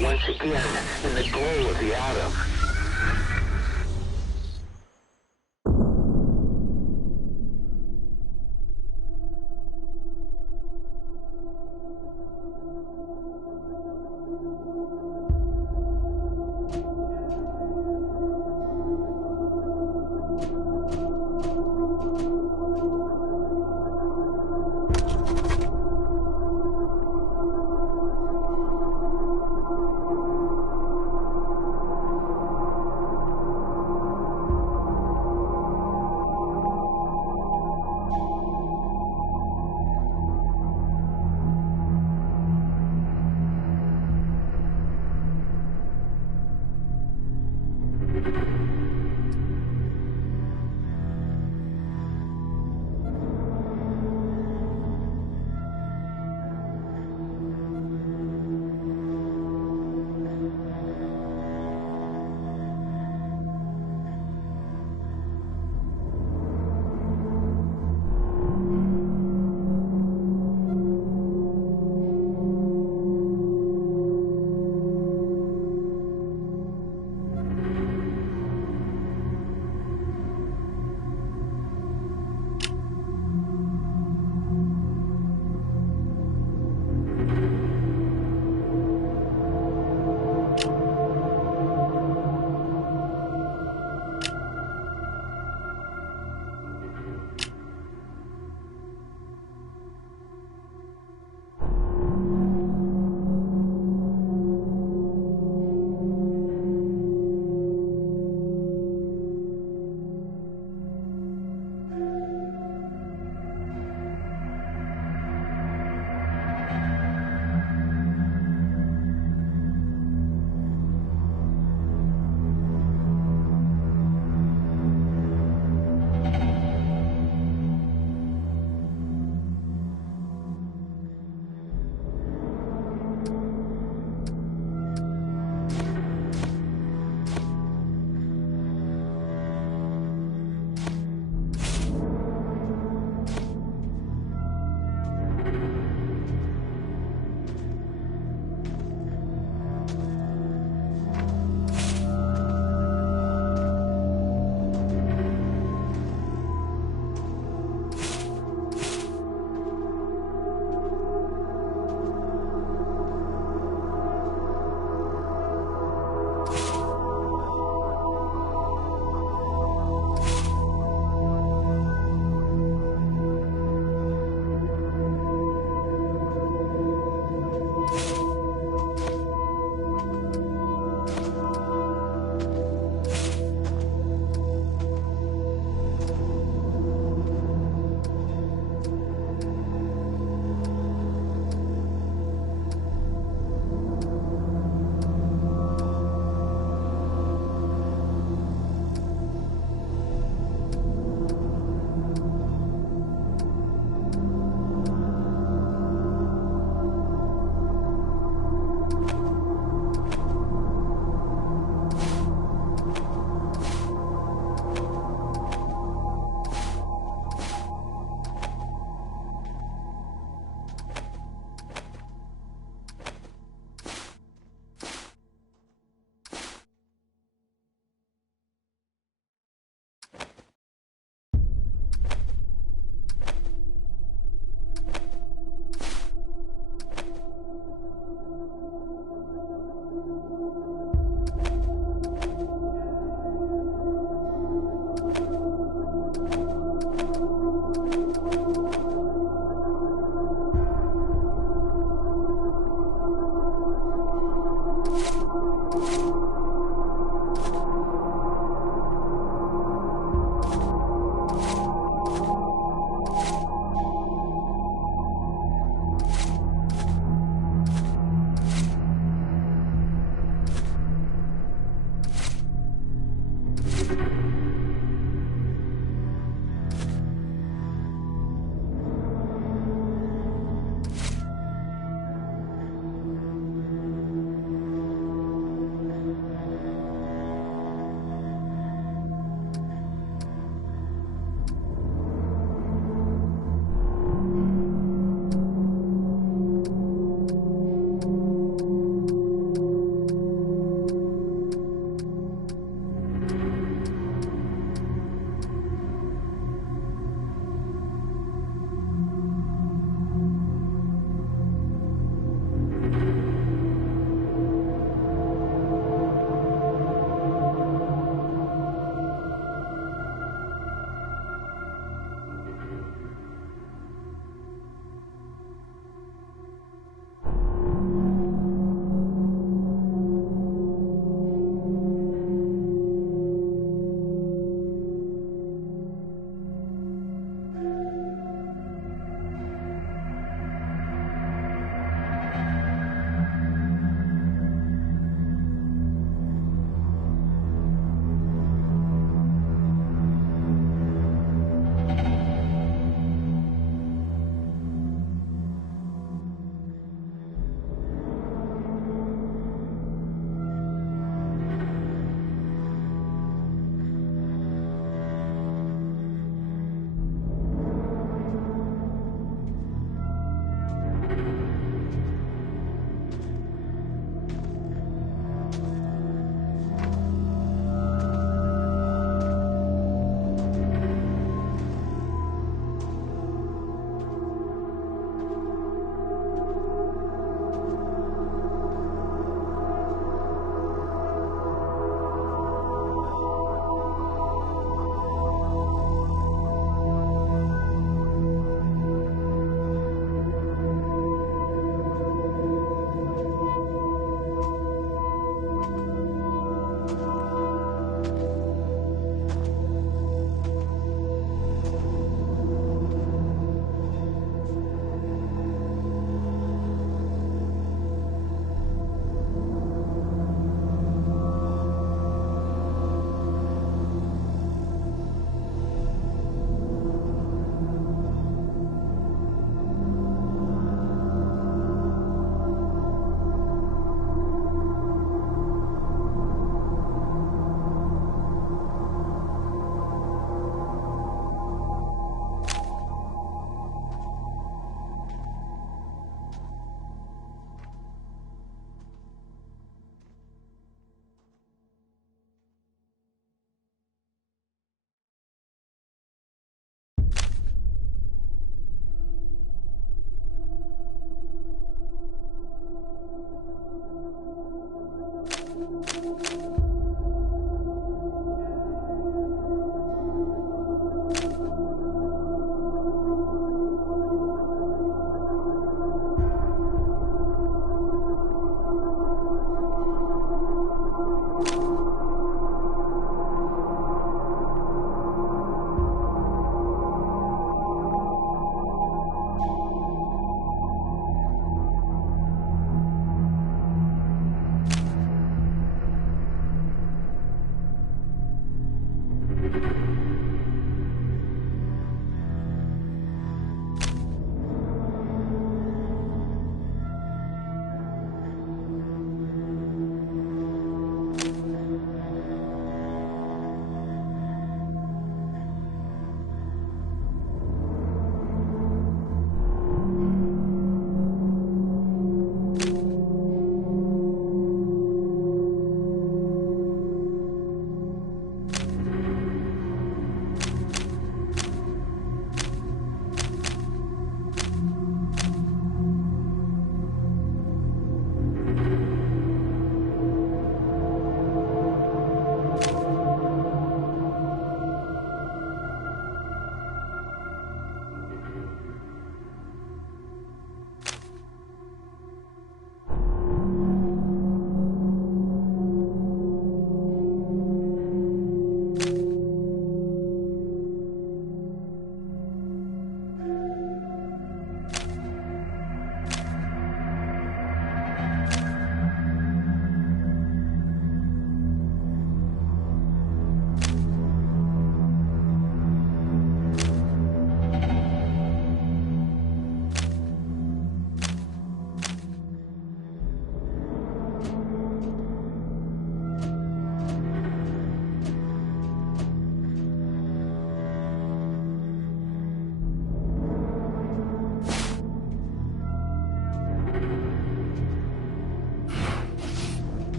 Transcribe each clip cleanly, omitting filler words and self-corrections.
Once again, in the glow of the atom.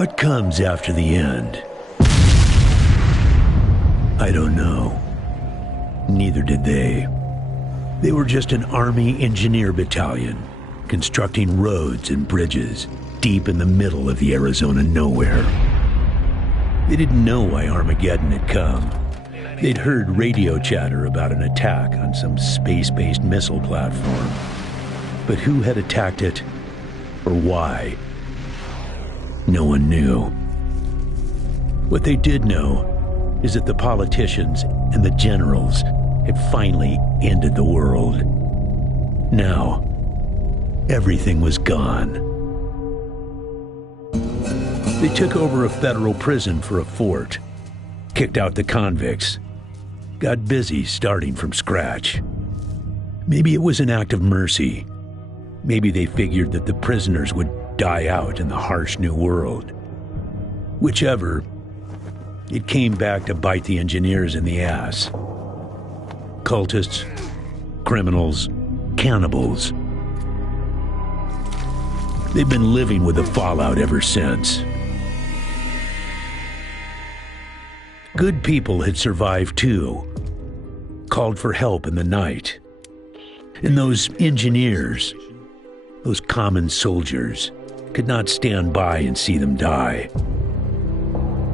What comes after the end? I don't know. Neither did they. They were just an Army engineer battalion, constructing roads and bridges deep in the middle of the Arizona nowhere. They didn't know why Armageddon had come. They'd heard radio chatter about an attack on some space-based missile platform. But who had attacked it, or why? No one knew. What they did know is that the politicians and the generals had finally ended the world. Now, everything was gone. They took over a federal prison for a fort, kicked out the convicts, got busy starting from scratch. Maybe it was an act of mercy. Maybe they figured that the prisoners would die out in the harsh new world. Whichever, it came back to bite the engineers in the ass. Cultists, criminals, cannibals. They've been living with the fallout ever since. Good people had survived too, called for help in the night. And those engineers, those common soldiers, could not stand by and see them die.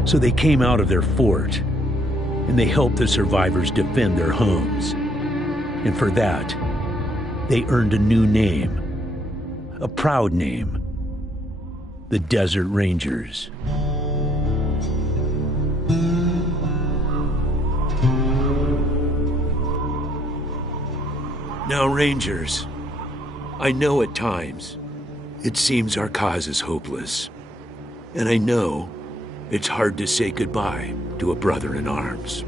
So they came out of their fort, and they helped the survivors defend their homes. And for that, they earned a new name, a proud name, the Desert Rangers. Now, Rangers, I know at times it seems our cause is hopeless, and I know it's hard to say goodbye to a brother in arms.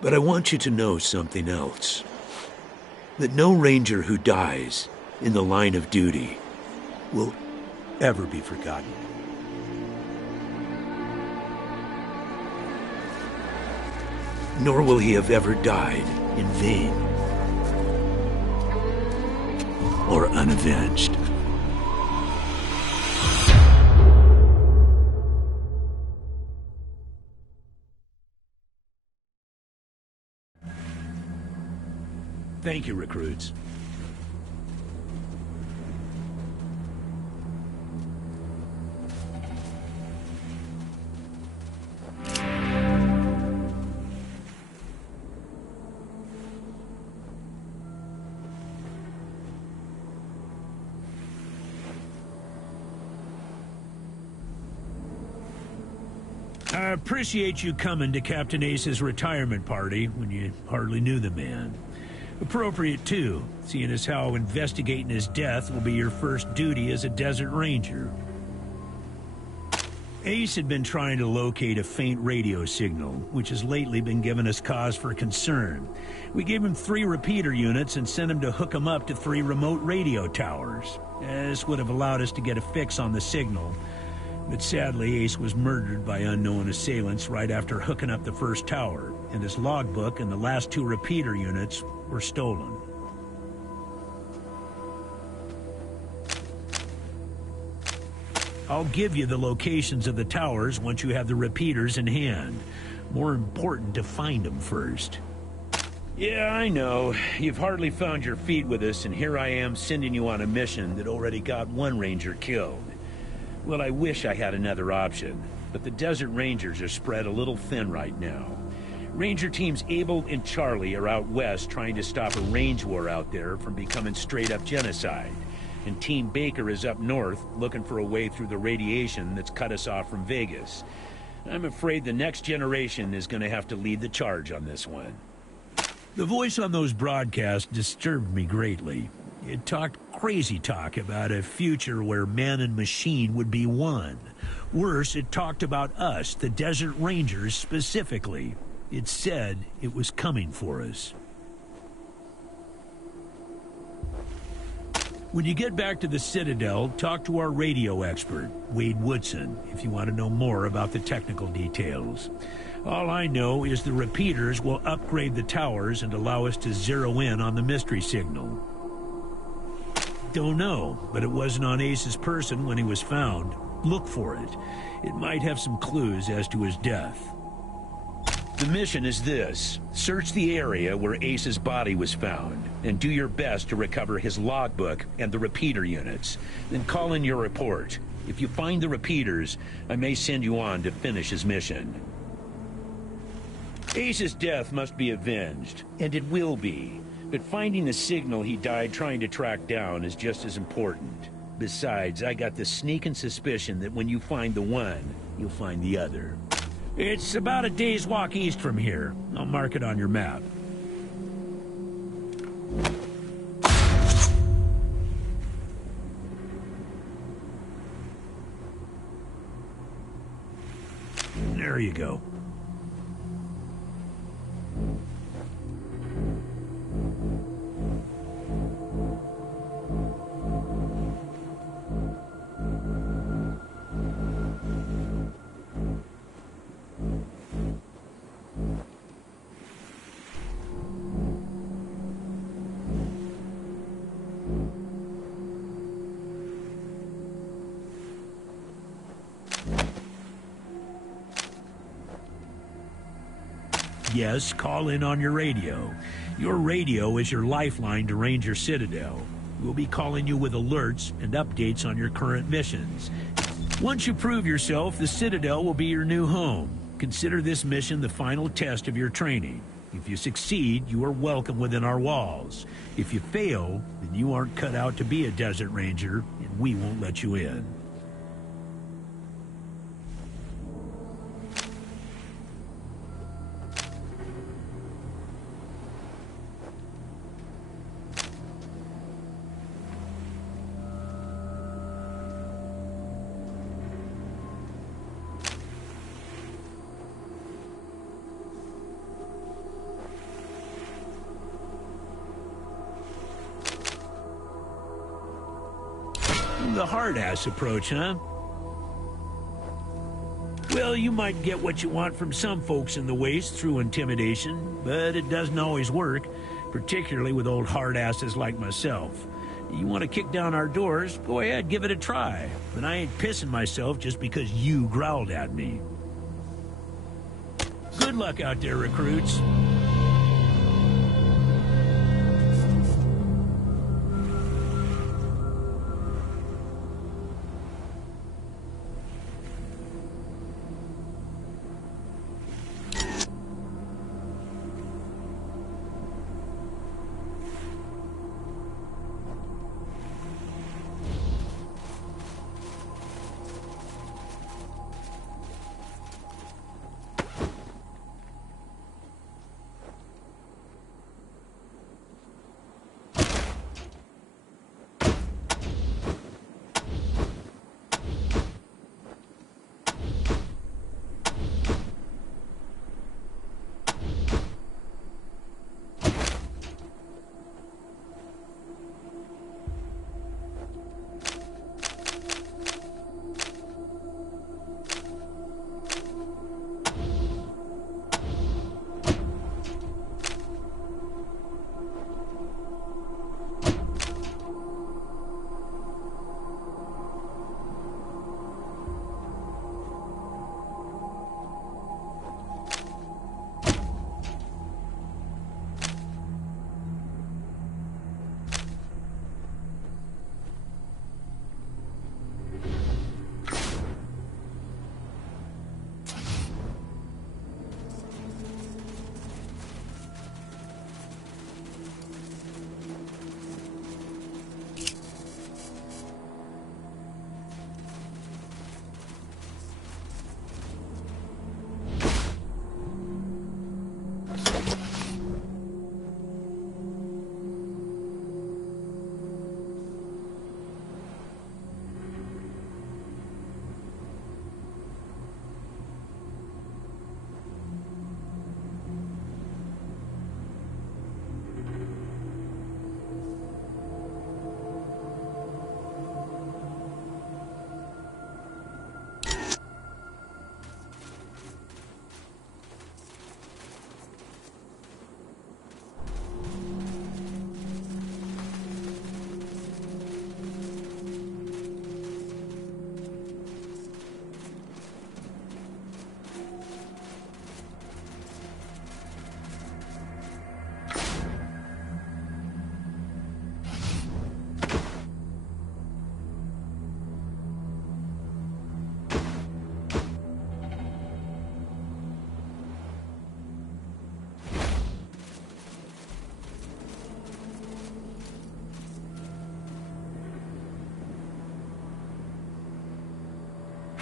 But I want you to know something else. That no Ranger who dies in the line of duty will ever be forgotten. Nor will he have ever died in vain or unavenged. Thank you, recruits. I appreciate you coming to Captain Ace's retirement party when you hardly knew the man. Appropriate, too, seeing as how investigating his death will be your first duty as a Desert Ranger. Ace had been trying to locate a faint radio signal, which has lately been giving us cause for concern. We gave him 3 repeater units and sent him to hook them up to 3 remote radio towers. This would have allowed us to get a fix on the signal. But sadly, Ace was murdered by unknown assailants right after hooking up the first tower, and his logbook and the last 2 repeater units were stolen. I'll give you the locations of the towers once you have the repeaters in hand. More important to find them first. Yeah, I know. You've hardly found your feet with us, and here I am sending you on a mission that already got 1 Ranger killed. Well, I wish I had another option, but the Desert Rangers are spread a little thin right now. Ranger teams Abel and Charlie are out west trying to stop a range war out there from becoming straight-up genocide. And Team Baker is up north looking for a way through the radiation that's cut us off from Vegas. I'm afraid the next generation is going to have to lead the charge on this one. The voice on those broadcasts disturbed me greatly. It talked crazy talk about a future where man and machine would be one. Worse, it talked about us, the Desert Rangers, specifically. It said it was coming for us. When you get back to the Citadel, talk to our radio expert, Wade Woodson, if you want to know more about the technical details. All I know is the repeaters will upgrade the towers and allow us to zero in on the mystery signal. Don't know, but it wasn't on Ace's person when he was found. Look for it. It might have some clues as to his death. The mission is this. Search the area where Ace's body was found, and do your best to recover his logbook and the repeater units. Then call in your report. If you find the repeaters, I may send you on to finish his mission. Ace's death must be avenged, and it will be. But finding the signal he died trying to track down is just as important. Besides, I got the sneaking suspicion that when you find the one, you'll find the other. It's about a day's walk east from here. I'll mark it on your map. There you go. Yes, call in on your radio. Your radio is your lifeline to Ranger Citadel. We'll be calling you with alerts and updates on your current missions. Once you prove yourself, the Citadel will be your new home. Consider this mission the final test of your training. If you succeed, you are welcome within our walls. If you fail, then you aren't cut out to be a Desert Ranger, and we won't let you in. The hard-ass approach, huh? Well, you might get what you want from some folks in the Waste through intimidation, but it doesn't always work, particularly with old hard-asses like myself. You want to kick down our doors, go ahead, give it a try. But I ain't pissing myself just because you growled at me. Good luck out there, recruits.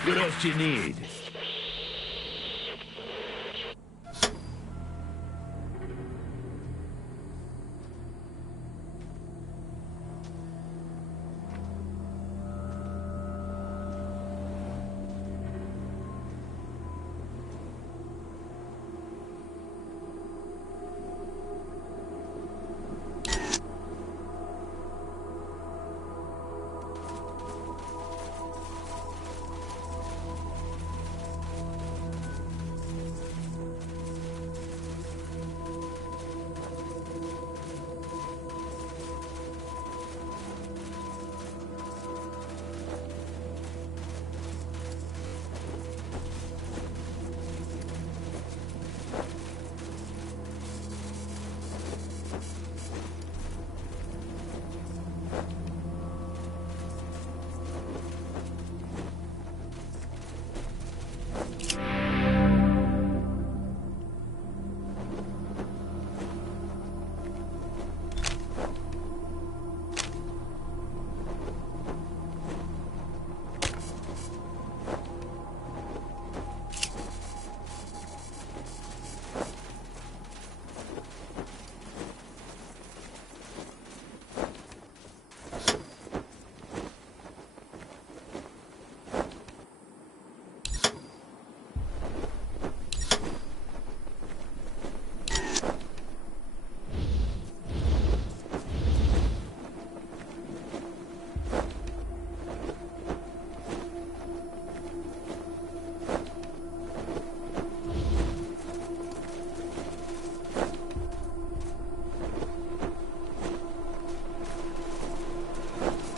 What else do you need?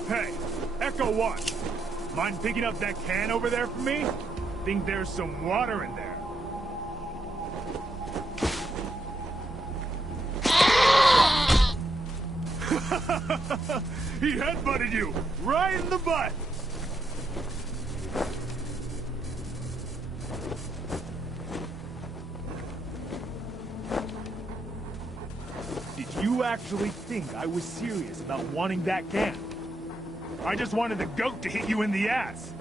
Hey, Echo 1. Mind picking up that can over there for me? Think there's some water in there. He headbutted you right in the butt. Did you actually think I was serious about wanting that can? I just wanted the goat to hit you in the ass.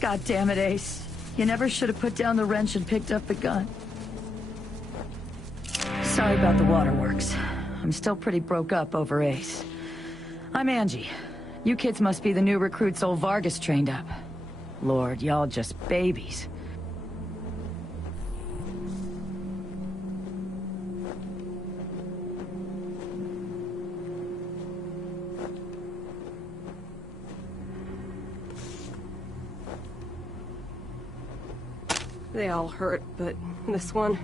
God damn it, Ace. You never should have put down the wrench and picked up the gun. Sorry about the waterworks. I'm still pretty broke up over Ace. I'm Angie. You kids must be the new recruits old Vargas trained up. Lord, y'all just babies. They all hurt, but this one...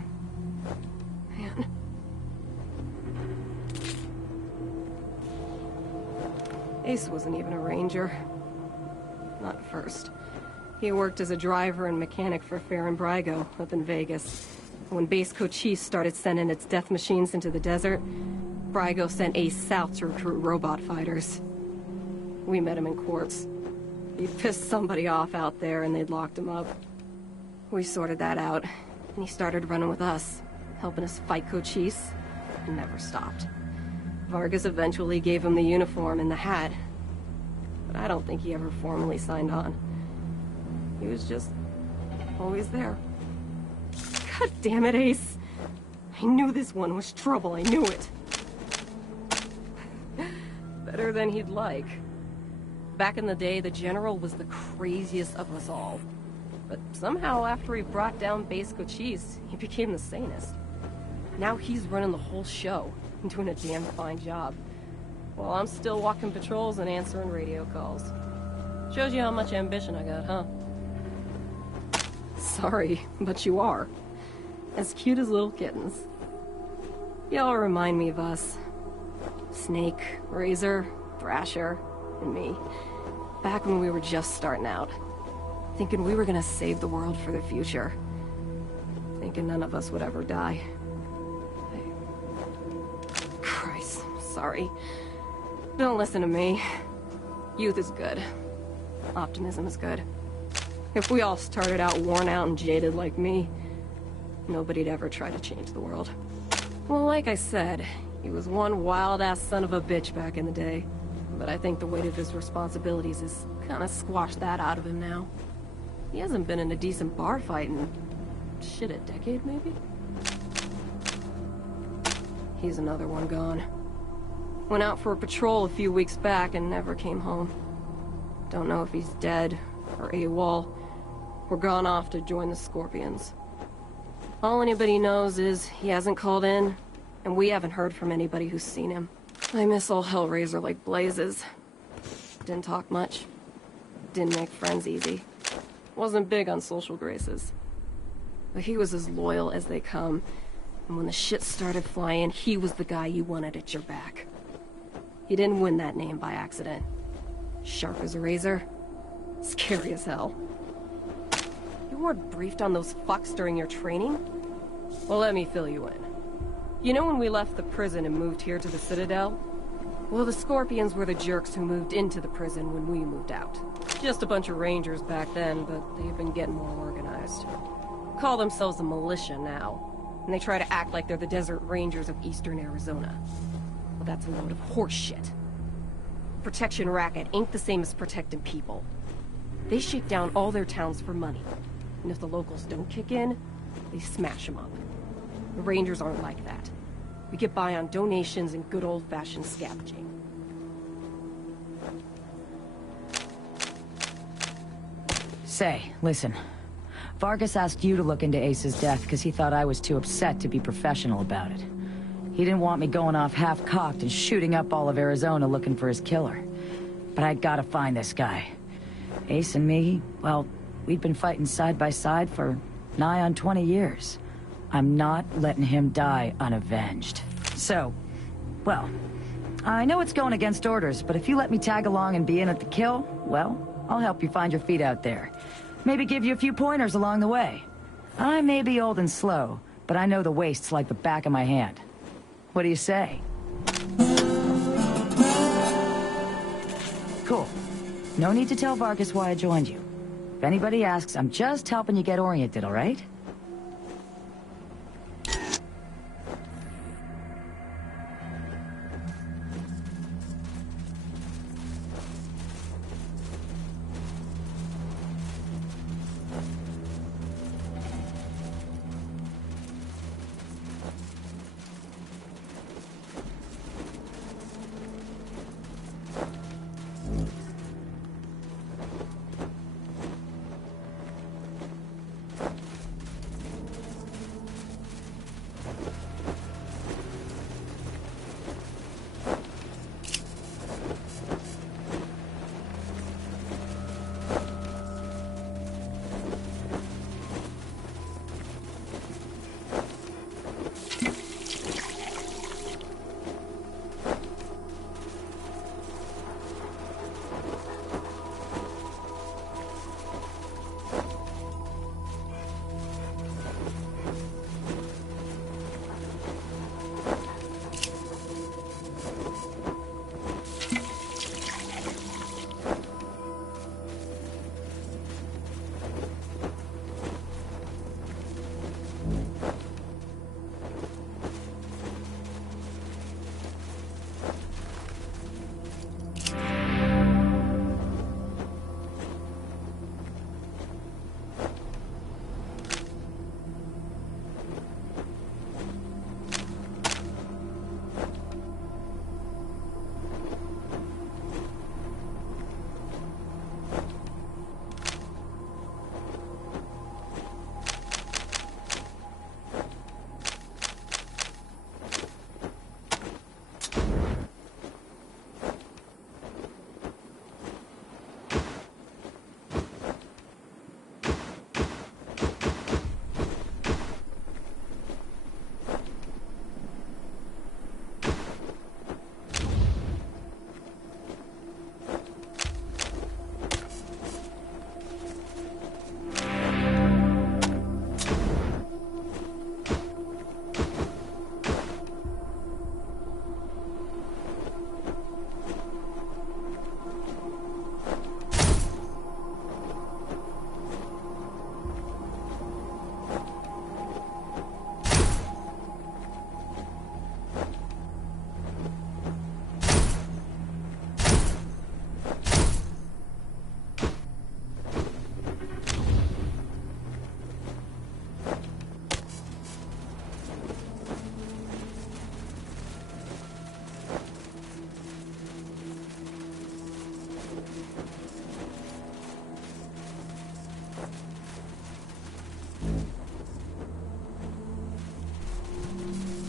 Man. Ace wasn't even a ranger. Not at first. He worked as a driver and mechanic for Fair and Brygo up in Vegas. When Base Cochise started sending its death machines into the desert, Brygo sent Ace south to recruit robot fighters. We met him in quartz. He pissed somebody off out there and they'd locked him up. We sorted that out, and he started running with us, helping us fight Cochise, and never stopped. Vargas eventually gave him the uniform and the hat, but I don't think he ever formally signed on. He was just always there. God damn it, Ace! I knew this one was trouble, I knew it. Better than he'd like. Back in the day, the General was the craziest of us all. But somehow, after he brought down Base Cochise, he became the sanest. Now he's running the whole show, and doing a damn fine job. While I'm still walking patrols and answering radio calls. Shows you how much ambition I got, huh? Sorry, but you are. As cute as little kittens. Y'all remind me of us. Snake, Razor, Thrasher, and me. Back when we were just starting out. Thinking we were gonna save the world for the future. Thinking none of us would ever die. Christ, sorry. Don't listen to me. Youth is good. Optimism is good. If we all started out worn out and jaded like me, nobody'd ever try to change the world. Well, like I said, he was one wild-ass son of a bitch back in the day. But I think the weight of his responsibilities has kinda squashed that out of him now. He hasn't been in a decent bar fight in... shit, a decade, maybe? He's another one gone. Went out for a patrol a few weeks back and never came home. Don't know if he's dead, or AWOL, or gone off to join the Scorpions. All anybody knows is he hasn't called in, and we haven't heard from anybody who's seen him. I miss old Hellraiser like blazes. Didn't talk much. Didn't make friends easy. Wasn't big on social graces. But he was as loyal as they come. And when the shit started flying, he was the guy you wanted at your back. He didn't win that name by accident. Sharp as a razor. Scary as hell. You weren't briefed on those fucks during your training? Well, let me fill you in. You know when we left the prison and moved here to the Citadel? Well, the Scorpions were the jerks who moved into the prison when we moved out. Just a bunch of rangers back then, but they've been getting more organized. Call themselves a militia now, and they try to act like they're the Desert Rangers of Eastern Arizona. Well, that's a load of horse shit. Protection racket ain't the same as protecting people. They shake down all their towns for money, and if the locals don't kick in, they smash them up. The Rangers aren't like that. We get by on donations and good old-fashioned scavenging. Say, listen. Vargas asked you to look into Ace's death because he thought I was too upset to be professional about it. He didn't want me going off half-cocked and shooting up all of Arizona looking for his killer. But I gotta find this guy. Ace and me, well, we'd been fighting side by side for nigh on 20 years. I'm not letting him die unavenged. So, well, I know it's going against orders, but if you let me tag along and be in at the kill, well, I'll help you find your feet out there. Maybe give you a few pointers along the way. I may be old and slow, but I know the wastes like the back of my hand. What do you say? Cool. No need to tell Vargas why I joined you. If anybody asks, I'm just helping you get oriented, all right?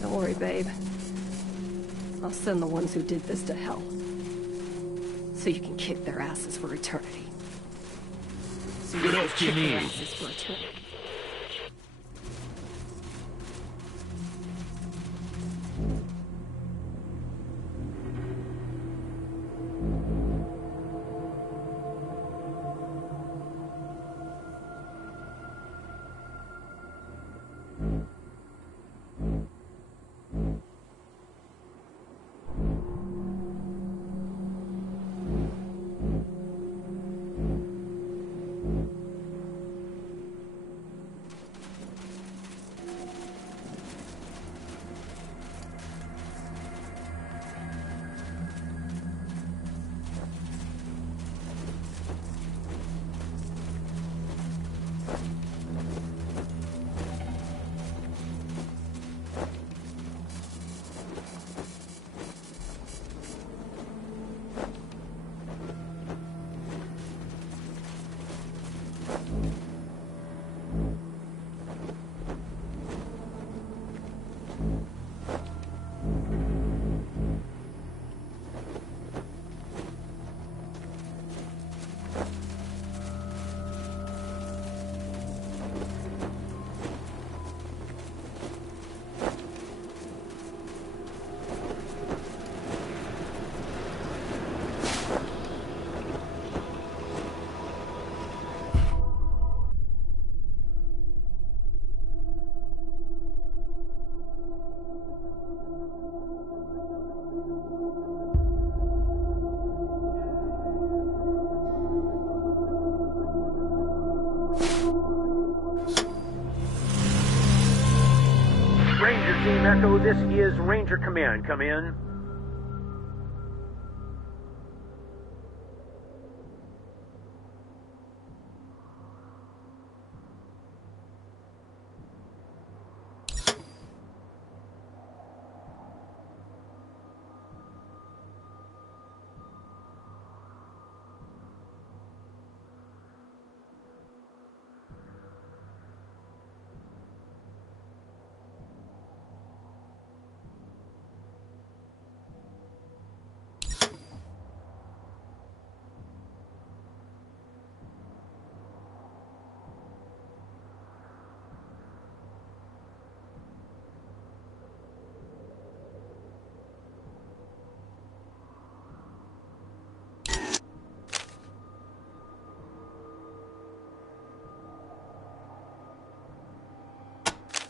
Don't worry, babe. I'll send the ones who did this to hell. So you can kick their asses for eternity. So What else do you kick their need? asses for eternity. Ranger Team Echo, this is Ranger Command. Come in.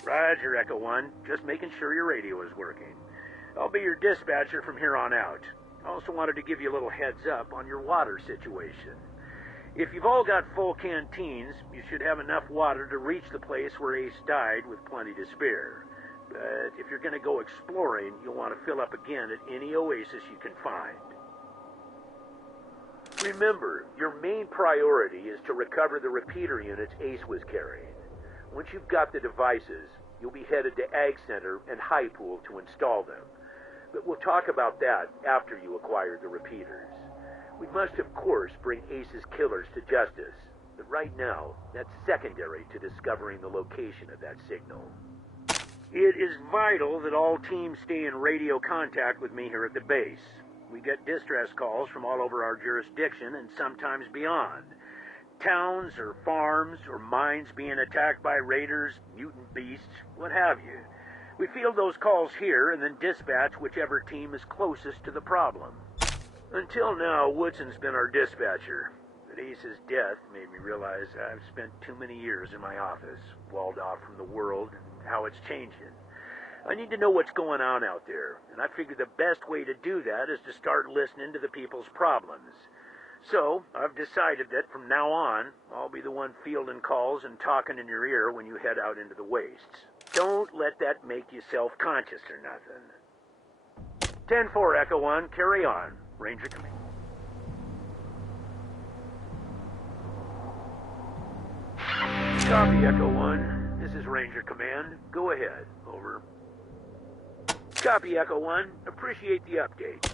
Roger, Echo 1. Just making sure your radio is working. I'll be your dispatcher from here on out. I also wanted to give you a little heads up on your water situation. If you've all got full canteens, you should have enough water to reach the place where Ace died with plenty to spare. But if you're going to go exploring, you'll want to fill up again at any oasis you can find. Remember, your main priority is to recover the repeater units Ace was carrying. Once you've got the devices, you'll be headed to Ag Center and High Pool to install them. But we'll talk about that after you acquire the repeaters. We must, of course, bring Ace's killers to justice. But right now, that's secondary to discovering the location of that signal. It is vital that all teams stay in radio contact with me here at the base. We get distress calls from all over our jurisdiction and sometimes beyond. Towns or farms or mines being attacked by raiders, mutant beasts, what have you. We field those calls here and then dispatch whichever team is closest to the problem. Until now, Woodson's been our dispatcher. But Ace's death made me realize I've spent too many years in my office, walled off from the world and how it's changing. I need to know what's going on out there, and I figure the best way to do that is to start listening to the people's problems. So, I've decided that from now on, I'll be the one fielding calls and talking in your ear when you head out into the wastes. Don't let that make you self-conscious or nothing. 10-4, Echo 1, carry on. Ranger Command. Copy, Echo 1. This is Ranger Command. Go ahead. Over. Copy, Echo 1. Appreciate the update.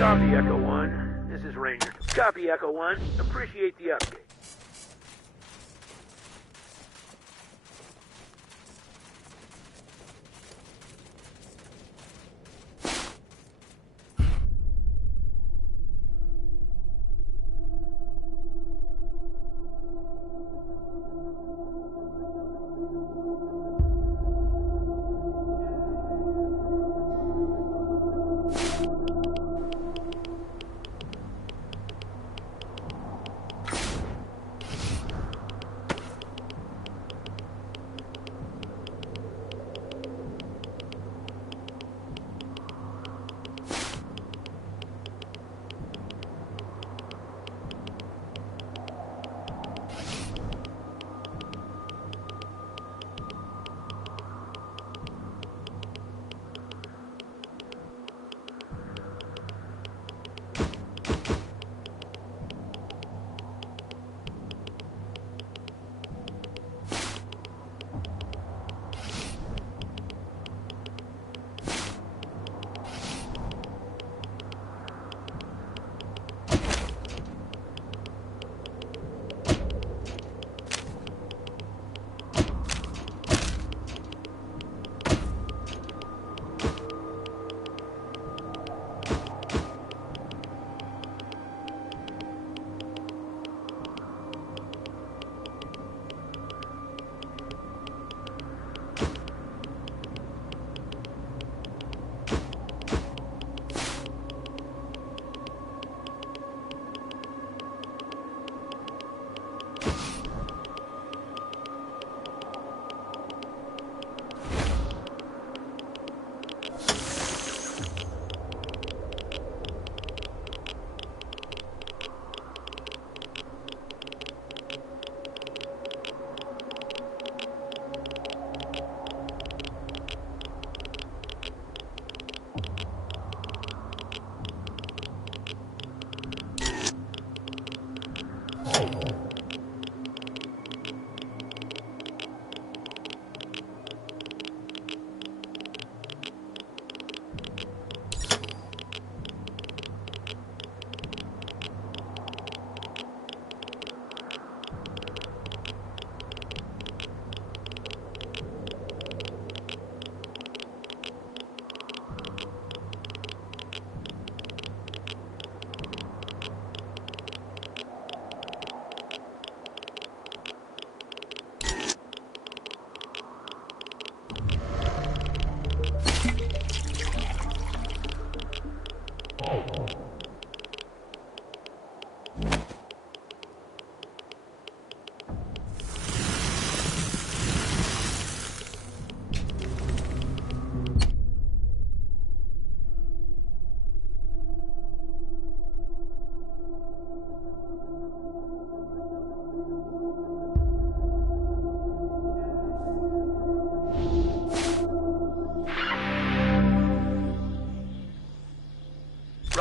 Copy, Echo 1. This is Ranger. Copy, Echo 1. Appreciate the update.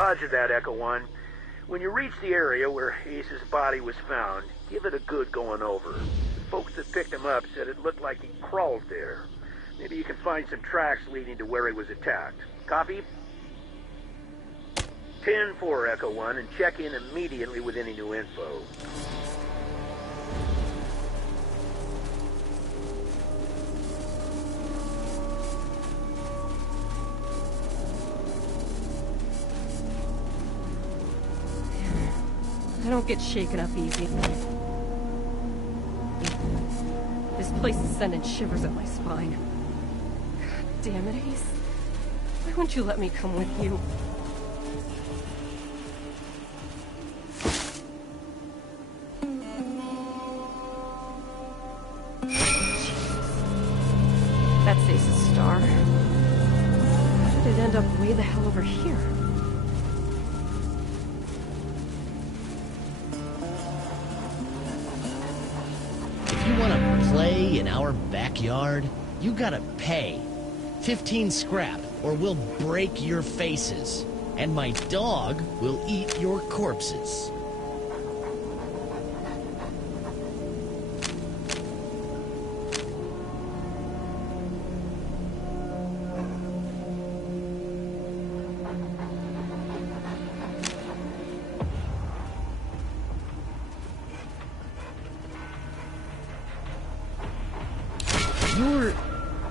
Roger that, Echo 1. When you reach the area where Ace's body was found, give it a good going over. The folks that picked him up said it looked like he crawled there. Maybe you can find some tracks leading to where he was attacked. Copy? 10-4, Echo 1, and check in immediately with any new info. I don't get shaken up easy. This place is sending shivers up my spine. God damn it, Ace. Why won't you let me come with you? That's Ace's star. How did it end up way the hell over here? Play in our backyard, you gotta pay. 15 scrap, or we'll break your faces. And my dog will eat your corpses.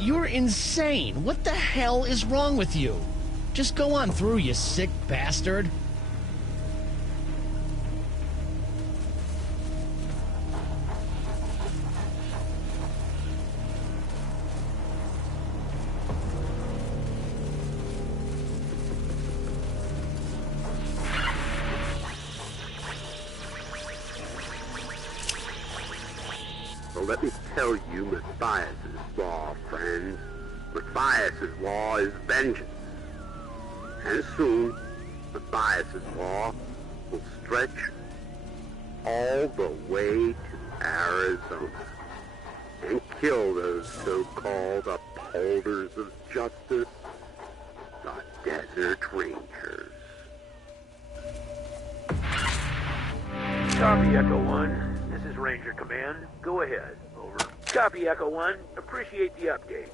You're insane. What the hell is wrong with you? Just go on through, you sick bastard. So let me tell you Matthias's law, friends. Matthias's law is vengeance. And soon, Matthias's law will stretch all the way to Arizona and kill those so-called upholders of justice, the Desert Rangers. Copy, Echo 1. This is Ranger Command. Go ahead. Over. Copy, Echo 1. Appreciate the update.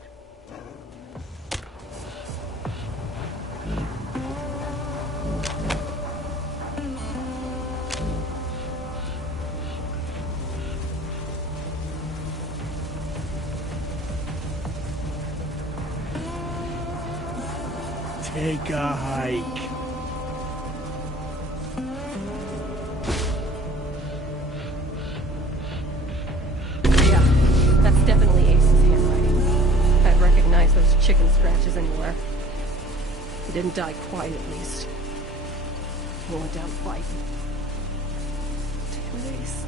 Take a hike. Yeah, that's definitely Ace's handwriting. I'd recognize those chicken scratches anywhere. He didn't die quiet, at least. He went down fighting. Damn it, Ace.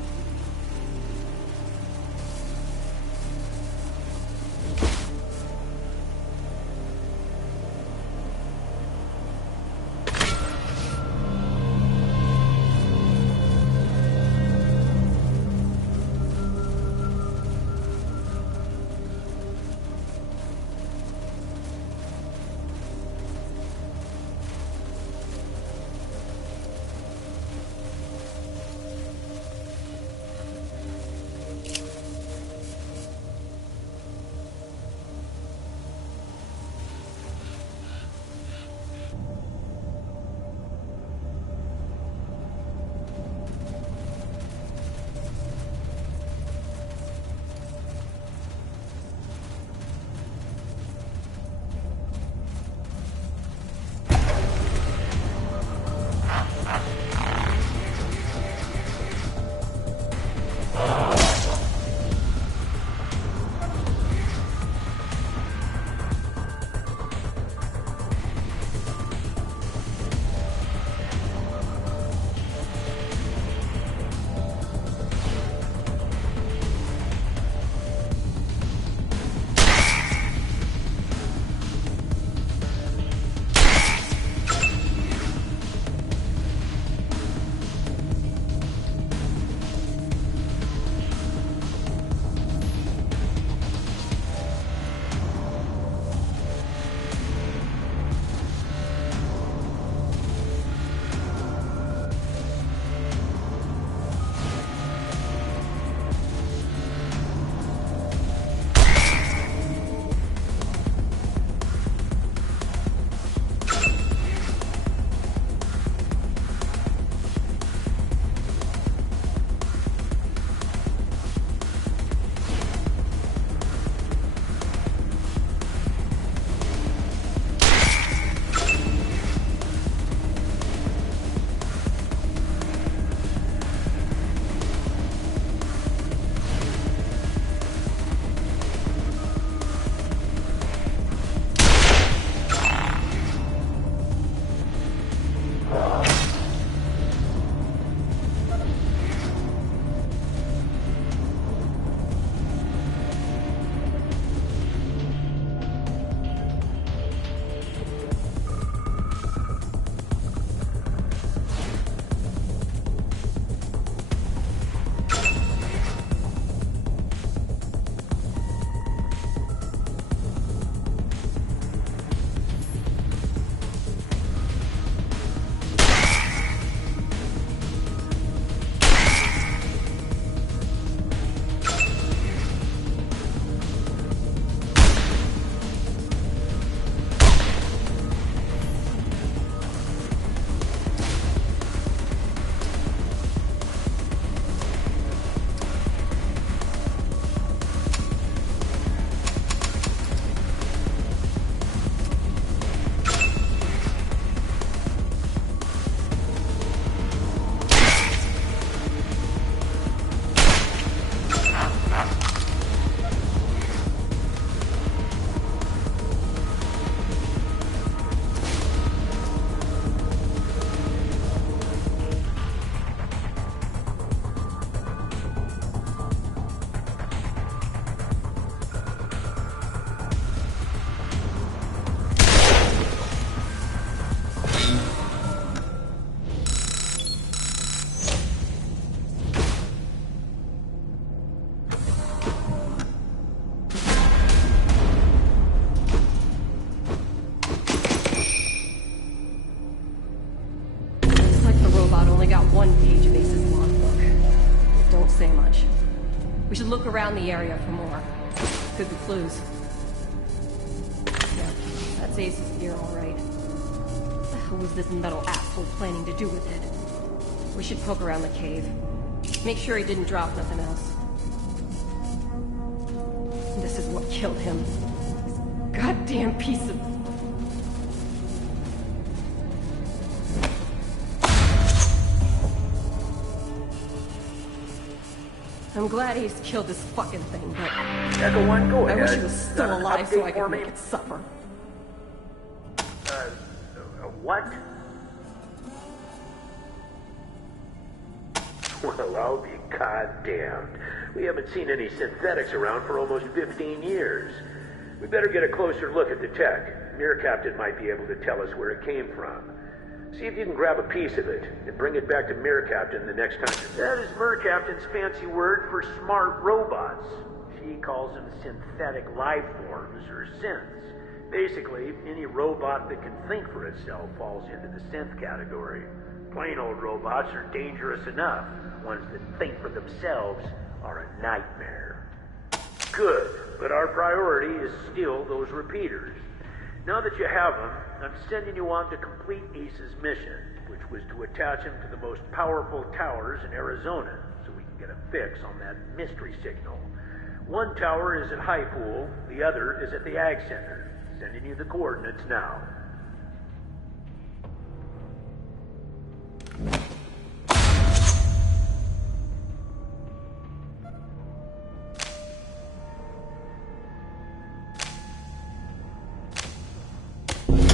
robot only got one page of Ace's logbook. It don't say much. We should look around the area for more. Could be clues. Yeah, that's Ace's gear, all right. What the hell was this metal asshole planning to do with it? We should poke around the cave. Make sure he didn't drop nothing else. This is what killed him. This goddamn piece of... I'm glad he's killed this fucking thing, but... Echo 1, go I ahead. wish he was still alive so I could make it suffer. What? Well, I'll be goddamned. We haven't seen any synthetics around for almost 15 years. We better get a closer look at the tech. Mirror Captain might be able to tell us where it came from. See if you can grab a piece of it and bring it back to Mirror Captain the next time. That is Mirror Captain's fancy word for smart robots. She calls them synthetic life forms, or synths. Basically, any robot that can think for itself falls into the synth category. Plain old robots are dangerous enough. Ones that think for themselves are a nightmare. Good, but our priority is still those repeaters. Now that you have them, I'm sending you on to complete Ace's mission, which was to attach him to the most powerful towers in Arizona, so we can get a fix on that mystery signal. One tower is at High Pool, the other is at the Ag Center. Sending you the coordinates now.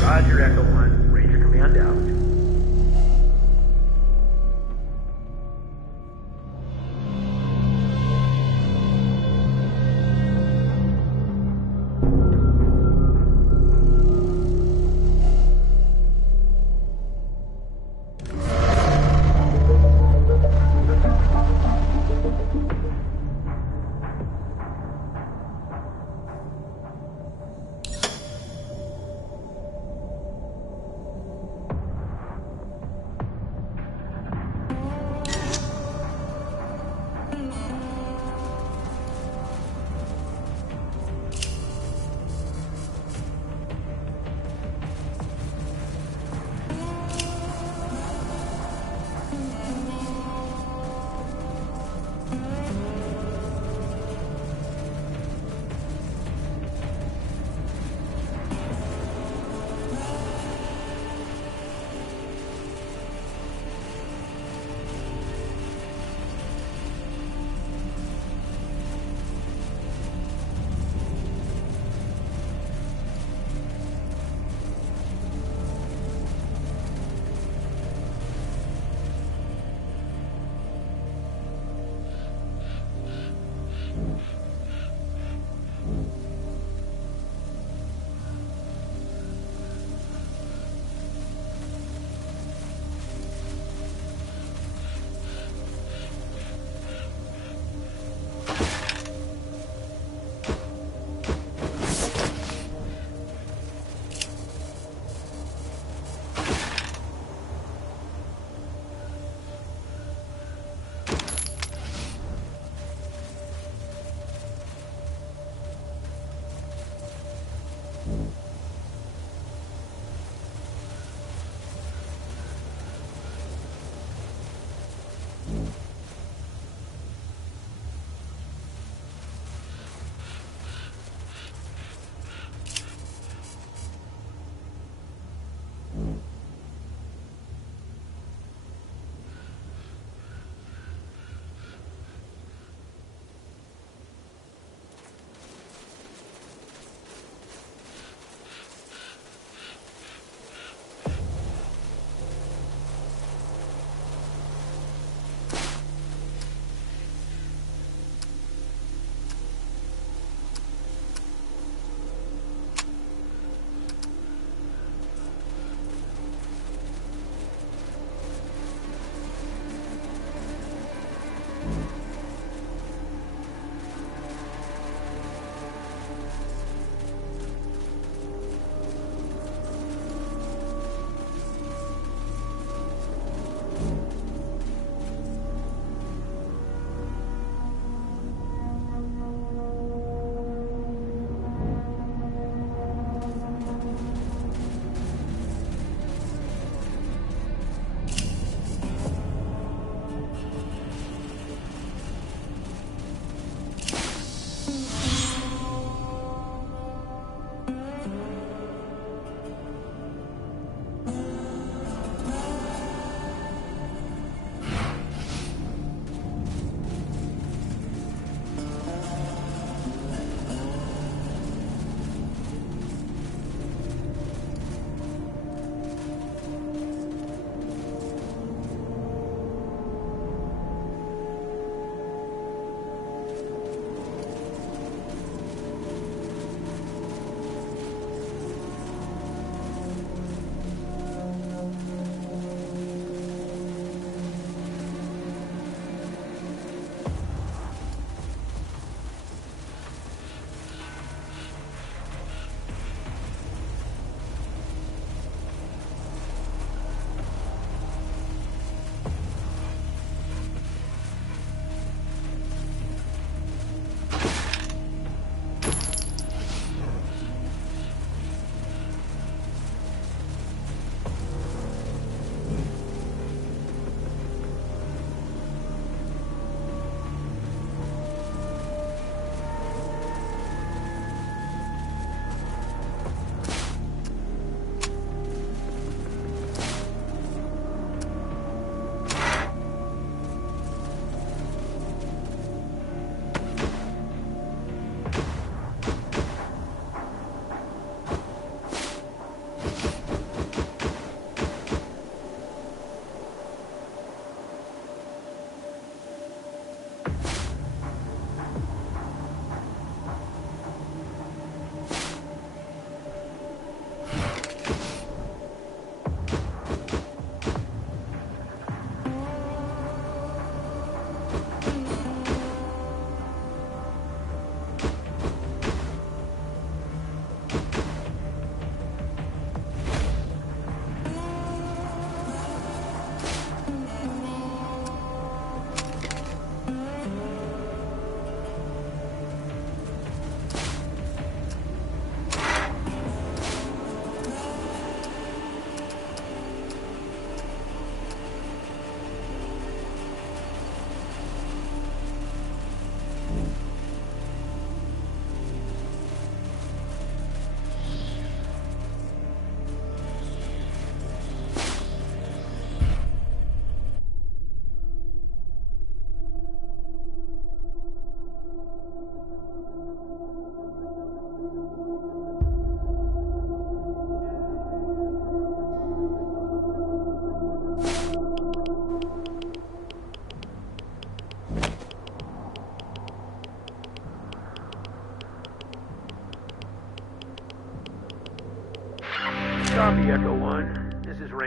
Roger, Echo 1. Ranger command out.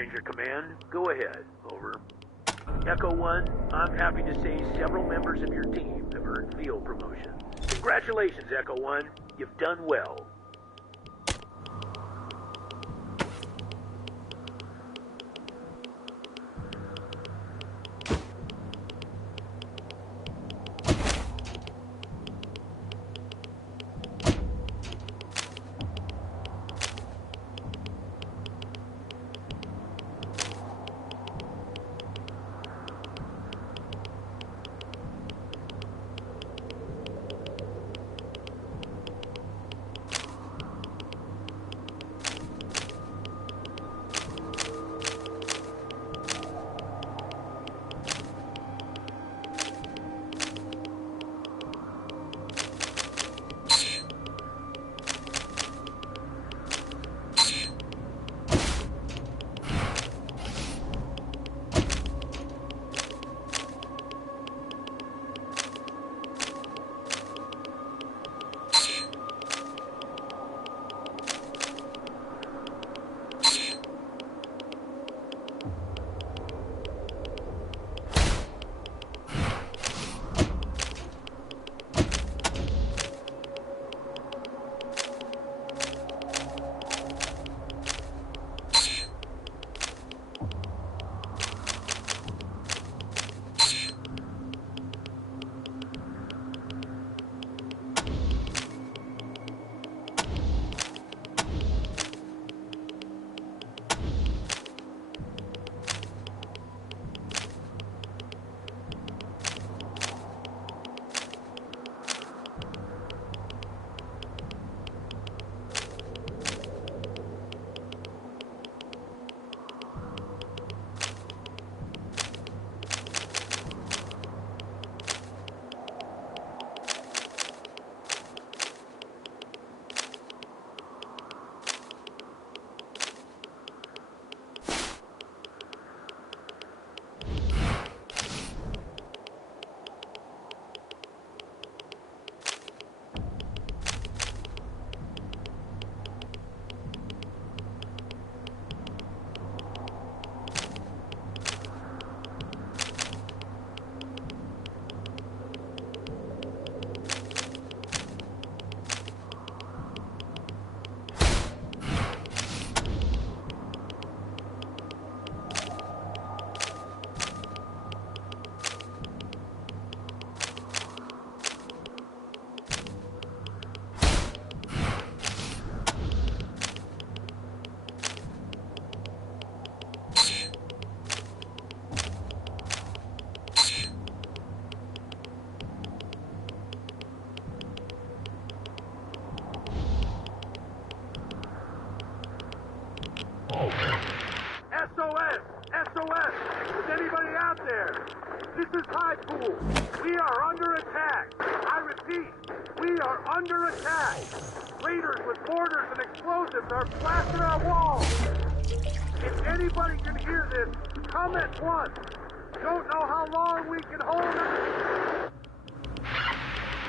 Ranger Command. Go ahead. Over. Echo 1, I'm happy to say several members of your team have earned field promotions. Congratulations, Echo 1. You've done well. SOS! SOS! Is anybody out there? This is High Pool. We are under attack. I repeat, we are under attack. Raiders with mortars and explosives are blasting our walls. If anybody can hear this, come at once. Don't know how long we can hold it.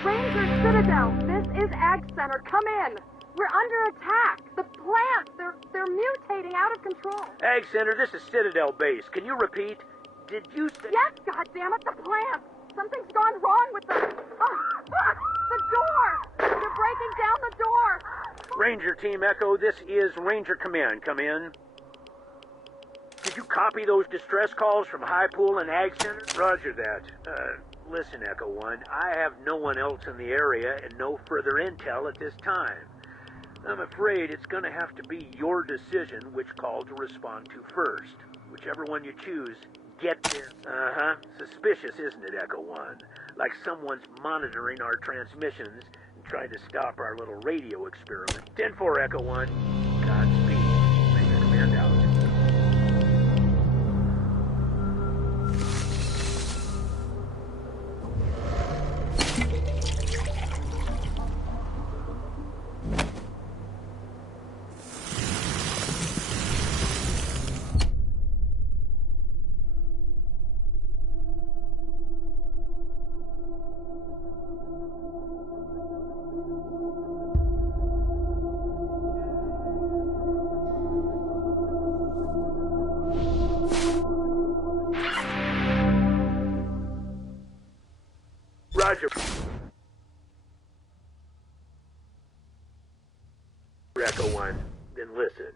Ranger Citadel, this is Ag Center. Come in. We're under attack. The plants, they're mutating out of control. Ag Center, this is Citadel Base. Can you repeat? Did you say... Yes, goddammit, the plants. Something's gone wrong with the... the door! They're breaking down the door! Ranger Team Echo, this is Ranger Command. Come in. Did you copy those distress calls from High Pool and Ag Center? Roger that. Listen, Echo 1, I have no one else in the area and no further intel at this time. I'm afraid it's going to have to be your decision which call to respond to first. Whichever one you choose, get there. Uh-huh. Suspicious, isn't it, Echo 1? Like someone's monitoring our transmissions and trying to stop our little radio experiment. 10-4, Echo 1. Godspeed. Ranger Command out. Roger. Echo 1, then listen.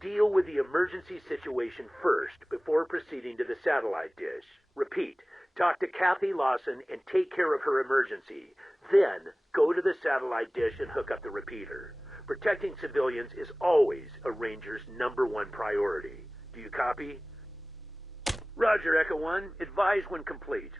Deal with the emergency situation first before proceeding to the satellite dish. Repeat, talk to Kathy Lawson and take care of her emergency. Then, go to the satellite dish and hook up the repeater. Protecting civilians is always a Ranger's #1 priority. Do you copy? Roger, Echo 1. Advise when complete.